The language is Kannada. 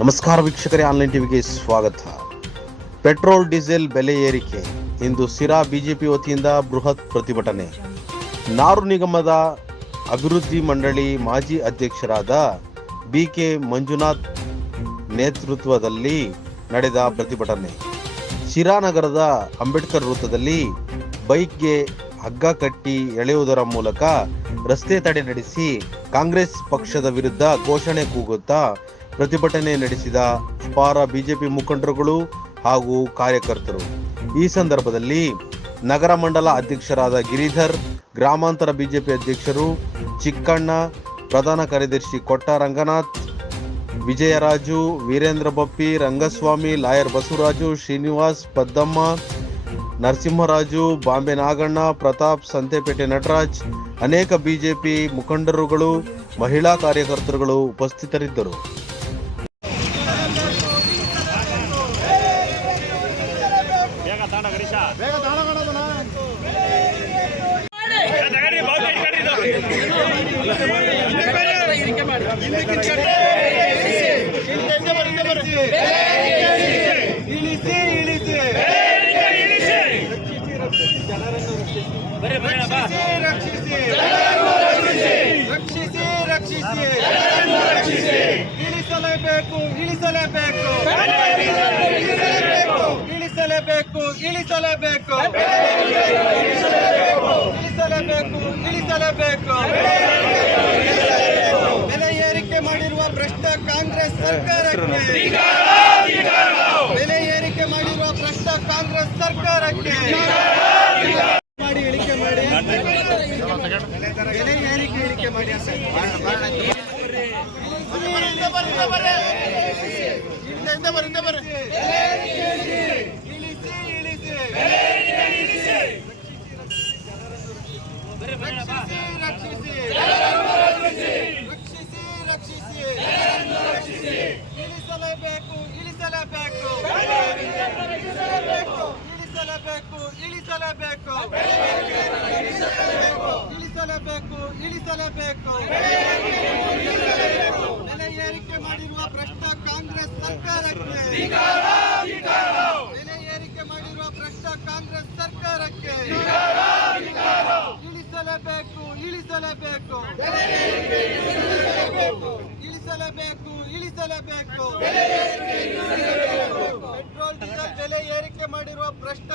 ನಮಸ್ಕಾರ ವೀಕ್ಷಕರೇ, ಆನ್ಲೈನ್ ಟಿವಿಗೆ ಸ್ವಾಗತ. ಪೆಟ್ರೋಲ್ ಡೀಸೆಲ್ ಬೆಲೆ ಏರಿಕೆ. ಇಂದು ಸಿರಾ ಬಿಜೆಪಿ ವತಿಯಿಂದ ಬೃಹತ್ ಪ್ರತಿಭಟನೆ. ನಾರು ನಿಗಮದ ಅಭಿವೃದ್ಧಿ ಮಂಡಳಿ ಮಾಜಿ ಅಧ್ಯಕ್ಷರಾದ ಬಿಕೆ ಮಂಜುನಾಥ್ ನೇತೃತ್ವದಲ್ಲಿ ನಡೆದ ಪ್ರತಿಭಟನೆ. ಸಿರಾ ನಗರದ ಅಂಬೇಡ್ಕರ್ ವೃತ್ತದಲ್ಲಿ ಬೈಕ್ಗೆ ಹಗ್ಗ ಕಟ್ಟಿ ಎಳೆಯುವುದರ ಮೂಲಕ ರಸ್ತೆ ತಡೆ ನಡೆಸಿ ಕಾಂಗ್ರೆಸ್ ಪಕ್ಷದ ವಿರುದ್ಧ ಘೋಷಣೆ ಕೂಗುತ್ತಾ ಪ್ರತಿಭಟನೆ ನಡೆಸಿದ ಅಪಾರ ಬಿಜೆಪಿ ಮುಖಂಡರುಗಳು ಹಾಗೂ ಕಾರ್ಯಕರ್ತರು. ಈ ಸಂದರ್ಭದಲ್ಲಿ ನಗರ ಮಂಡಲ ಅಧ್ಯಕ್ಷರಾದ ಗಿರಿಧರ್, ಗ್ರಾಮಾಂತರ ಬಿಜೆಪಿ ಅಧ್ಯಕ್ಷರು ಚಿಕ್ಕಣ್ಣ, ಪ್ರಧಾನ ಕಾರ್ಯದರ್ಶಿ ಕೊಟ್ಟ ರಂಗನಾಥ್, ವಿಜಯರಾಜು, ವೀರೇಂದ್ರ ಬಪ್ಪಿ, ರಂಗಸ್ವಾಮಿ, ಲಾಯರ್ ಬಸವರಾಜು, ಶ್ರೀನಿವಾಸ್, ಪದ್ದಮ್ಮ, ನರಸಿಂಹರಾಜು, ಬಾಂಬೆ ನಾಗಣ್ಣ, ಪ್ರತಾಪ್, ಸಂತೆಪೇಟೆ ನಟರಾಜ್, ಅನೇಕ ಬಿಜೆಪಿ ಮುಖಂಡರುಗಳು, ಮಹಿಳಾ ಕಾರ್ಯಕರ್ತರುಗಳು ಉಪಸ್ಥಿತರಿದ್ದರು. ಬೆಲೆ ಏರಿಕೆ ಮಾಡಿರುವ ಭ್ರಷ್ಟ ಕಾಂಗ್ರೆಸ್ ಸರ್ಕಾರಕ್ಕೆ, ಬೆಲೆ ಏರಿಕೆ ಮಾಡಿರುವ ಭ್ರಷ್ಟ ಕಾಂಗ್ರೆಸ್ ಸರ್ಕಾರಕ್ಕೆ ಮಾಡಿ ಇಳಿಕೆ ಮಾಡಿ, ಬೆಲೆ ಏರಿಕೆ ಇಳಿಕೆ ಮಾಡಿ. ಇಳಿಸಲೇಬೇಕು. ಬೆಲೆ ಏರಿಕೆ ಮಾಡಿರುವ ಭ್ರಷ್ಟ ಕಾಂಗ್ರೆಸ್ ಸರ್ಕಾರಕ್ಕೆ, ಬೆಲೆ ಏರಿಕೆ ಮಾಡಿರುವ ಭ್ರಷ್ಟ ಕಾಂಗ್ರೆಸ್ ಸರ್ಕಾರಕ್ಕೆ ಇಳಿಸಲೇಬೇಕು. ಪೆಟ್ರೋಲ್ ಡೀಸೆಲ್ ಬೆಲೆ ಏರಿಕೆ ಮಾಡಿರುವ ಭ್ರಷ್ಟ